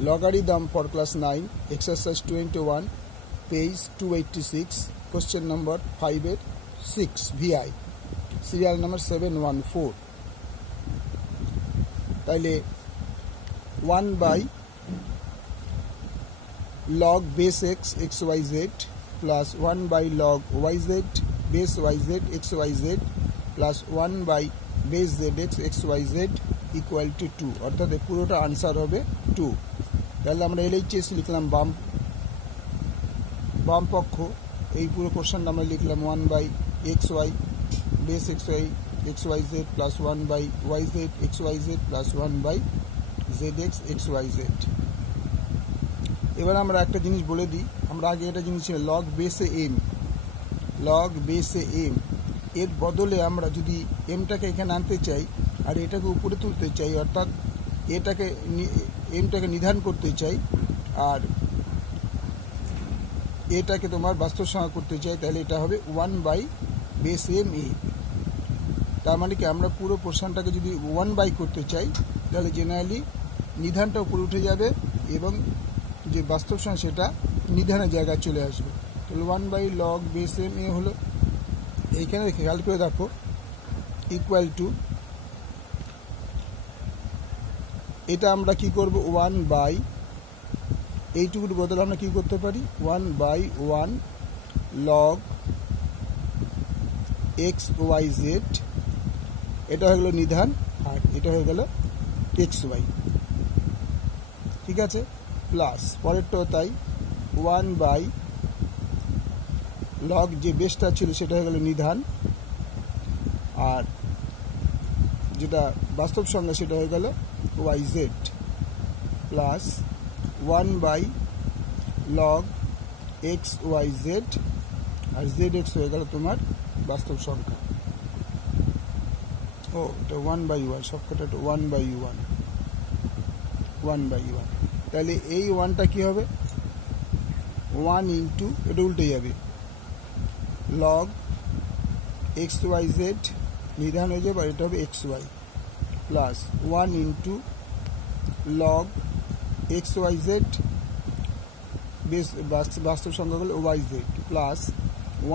Logarithm for class 9, exercise 21, page 286, question number 586, VI, serial number 714. তাইলে 1 by log base x xyz plus 1 by log yz base yz xyz plus 1 by base zx xyz equal to 2 অর্থাৎ পুরোটা answer হবে 2। তাহলে আমরা LHS লিখলাম বাম পক্ষ, এই পুরো কোশ্চেনটা আমরা লিখলাম 1 by xy base xy xyz plus 1 by yz xyz plus 1 by zx xyz। এবার আমরা একটা জিনিস বলে দিই, আমরা আগে একটা জিনিস ছিল log base m, এর বদলে আমরা যদি mটাকে এখানে আনতে চাই আর এটাকে উপরে তুলতে চাই, অর্থাৎ mটাকে নির্ধারণ করতে চাই আর এটাকে তোমার বাস্তব সংখ্যা করতে চাই, তাহলে এটা হবে 1 by base m a। তার মানে কি আমরা পুরো পোর্শনটাকে যদি 1 by করতে চাই তাহলে জেনারেলি নির্ধারণটা উপরে উঠে যাবে এবং যে বাস্তব সংখ্যা সেটা নির্ধারণের জায়গায় চলে আসবে। তাহলে 1 by log base m a হলো, এইখানে খেয়াল করে দেখো ইকুয়াল টু, এটা আমরা কি করব 1 by এইটুকুর বদলে আমরা কি করতে পারি 1 by 1 log x y z, এটা হয়ে গেল নিধান আর এটা হয়ে গেল x y, ঠিক আছে, প্লাস পরেরটাও তাই 1 by log যে বেসটা ছিল সেটা হয়ে গেল নিধান আর যেটা বাস্তব সংখ্যা সেটা হয়ে গেল yz plus 1 by log x y z আর zx হয়ে গেল তোমার বাস্তব সংখ্যা। ও এটা 1 by 1, সবকটা 1 by 1 by 1, তাহলে এই 1টা কি হবে 1 ইন্টু, এটা উল্টে যাবে, log x y z নিধান হয়ে যাবে আর এটা হবে x y plus 1 into log x y z base বাস্তব সংখ্যা হলো y z plus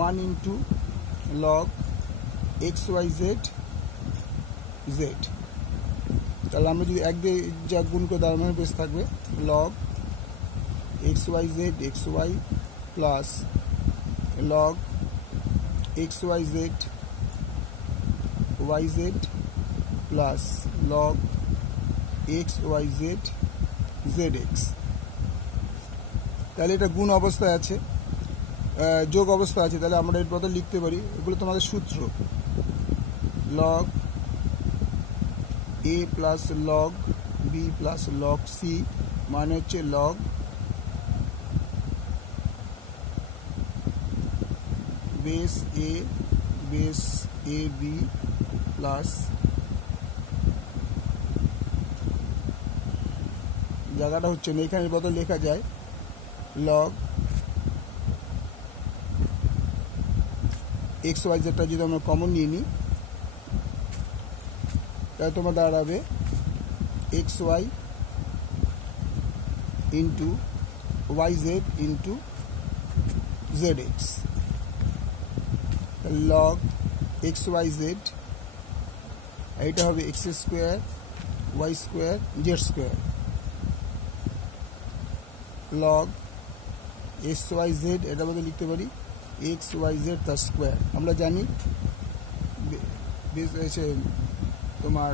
1 into log x y z z। তাহলে আমরা যদি এক দিয়ে যা গুণ করে তার মানে বেস থাকবে log x y z x y plus log x y z y z plus log x y z z x। তাহলে এটা গুণ অবস্থায় আছে, যোগ অবস্থা আছে, তাহলে আমরা এর বদলে লিখতে পারি, এগুলো তোমাদের সূত্র, log a plus log b plus log c মানে হচ্ছে log base a b plus জায়গাটা হচ্ছে না, এখানে বদল লেখা যায় log x y z টা যদি আমরা কমন নিয়ে নিই তাহলে তোমার দাঁড়াবে x y into y z into z x, log x y z এটা হবে x square y square z square log x y z, এটা বলতে লিখতে পারি x y z তার স্কোয়ার। আমরা জানি তোমার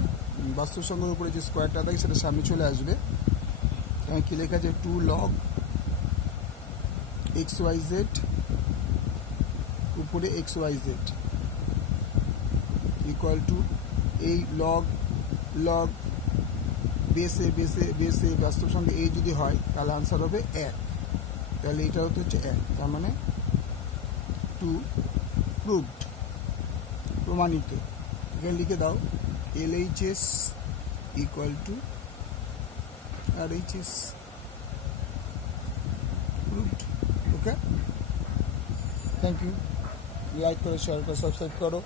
বাস্তব সংখ্যার উপরে যে স্কোয়ারটা থাকে সেটা সামনে চলে আসবে, কি লেখা আছে 2 log x y z উপরে x y z equal to এই log বেসে বাস্তব সংখ্যা a যদি হয় তাহলে আনসার হবে 1, তাহলে এটা হচ্ছে 1, তার মানে 2 প্রুভড, প্রমাণিত। এখানে লিখে দাও LHS equal to RHS proved. Okay, thank you, like করো, শেয়ার করো, সাবস্ক্রাইব করো।